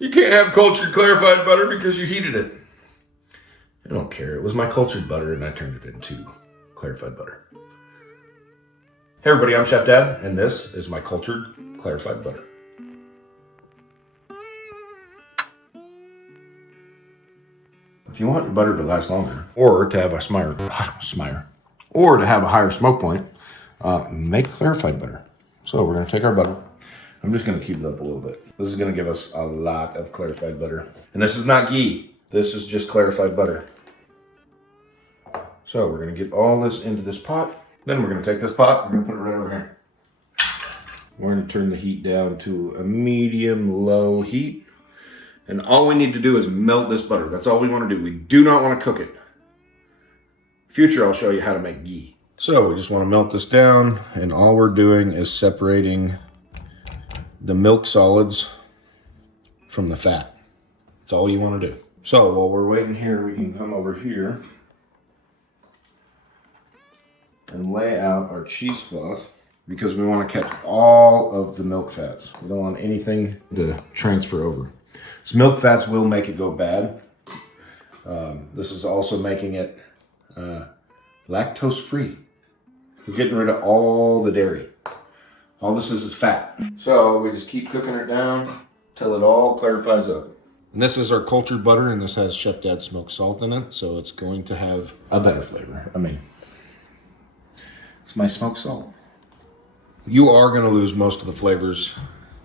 You can't have cultured clarified butter because you heated it. I don't care. It was my cultured butter and I turned it into clarified butter. Hey everybody, I'm Chef Dad, and this is my cultured clarified butter. If you want your butter to last longer, or to have or to have a higher smoke point, make clarified butter. So we're going to take our butter. I'm just going to heat it up a little bit. This is going to give us a lot of clarified butter. And this is not ghee. This is just clarified butter. So we're going to get all this into this pot. Then we're going to take this pot, we're going to put it right over here. We're going to turn the heat down to a medium-low heat. And all we need to do is melt this butter. That's all we want to do. We do not want to cook it. Future, I'll show you how to make ghee. So we just want to melt this down, and all we're doing is separating the milk solids from the fat. That's all you want to do. So while we're waiting here, we can come over here and lay out our cheesecloth because we want to catch all of the milk fats. We don't want anything to transfer over. So milk fats will make it go bad. This is also making it lactose free. We're getting rid of all the dairy. All this is fat. So we just keep cooking it down till it all clarifies up. And this is our cultured butter, and this has Chef Dad smoked salt in it, so it's going to have a better flavor. I mean, it's my smoked salt. You are going to lose most of the flavors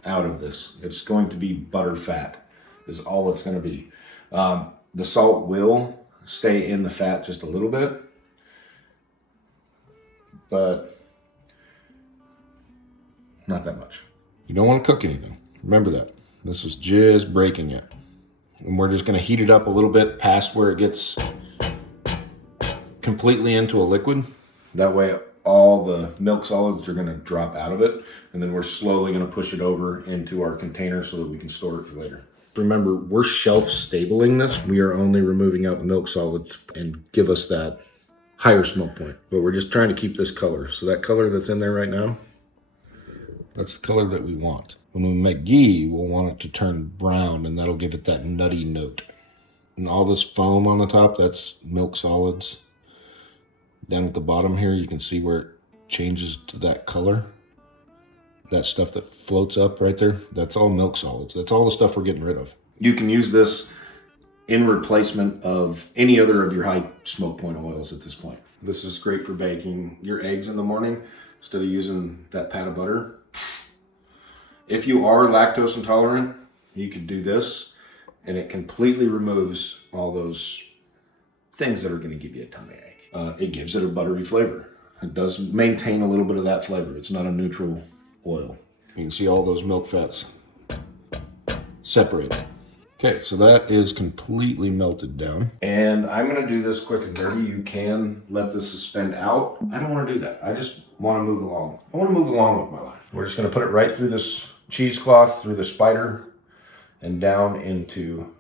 out of this. It's going to be butter fat is all it's going to be. The salt will stay in the fat just a little bit, but not that much. You don't want to cook anything. Remember that. This is just breaking it. And we're just going to heat it up a little bit past where it gets completely into a liquid. That way all the milk solids are going to drop out of it. And then we're slowly going to push it over into our container so that we can store it for later. Remember, we're shelf stabling this. We are only removing out the milk solids and give us that higher smoke point. But we're just trying to keep this color. So that color that's in there right now, that's the color that we want. When we make ghee, we'll want it to turn brown, and that'll give it that nutty note. And all this foam on the top, that's milk solids. Down at the bottom here, you can see where it changes to that color. That stuff that floats up right there, that's all milk solids. That's all the stuff we're getting rid of. You can use this in replacement of any other of your high smoke point oils at this point. This is great for baking your eggs in the morning instead of using that pat of butter. If you are lactose intolerant, you could do this, and it completely removes all those things that are going to give you a tummy ache. It gives it a buttery flavor. It does maintain a little bit of that flavor. It's not a neutral oil. You can see all those milk fats separate. Okay, so that is completely melted down. And I'm going to do this quick and dirty. You can let this suspend out. I don't want to do that. I just want to move along. I want to move along with my life. We're just going to put it right through this cheesecloth, through the spider, and down into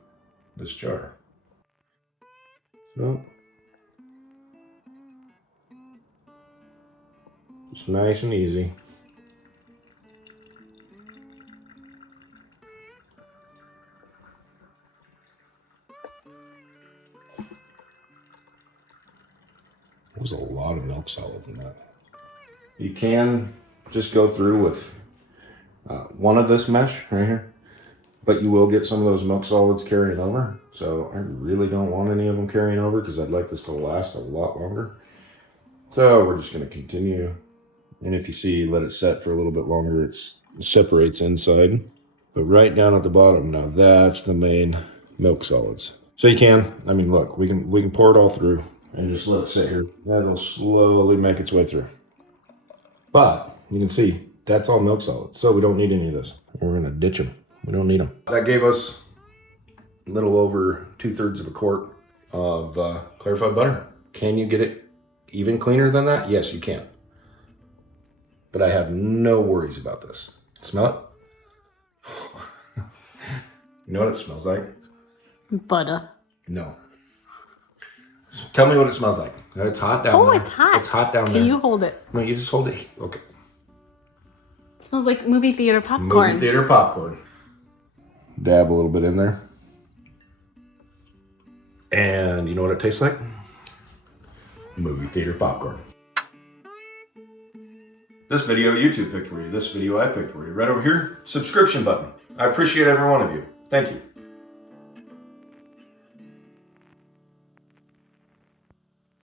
this jar. So it's nice and easy. There's a lot of milk solid in that. You can just go through with one of this mesh right here, but you will get some of those milk solids carrying over. So I really don't want any of them carrying over because I'd like this to last a lot longer. So we're just going to continue. And if you see, let it set for a little bit longer, it separates inside. But right down at the bottom, now that's the main milk solids. So you can, I mean, look, we can pour it all through and just let it sit here. That'll slowly make its way through. But you can see that's all milk solids, so we don't need any of this. We're gonna ditch them. We don't need them. That gave us a little over 2/3 of a quart of clarified butter. Can you get it even cleaner than that? Yes, you can. But I have no worries about this. Smell it? You know what it smells like? Butter. No. Tell me what it smells like. It's hot down there. Oh, it's hot. It's hot down there. Can you hold it? No, you just hold it. Okay. It smells like movie theater popcorn. Movie theater popcorn. Dab a little bit in there. And you know what it tastes like? Movie theater popcorn. This video YouTube picked for you. This video I picked for you. Right over here, subscription button. I appreciate every one of you. Thank you.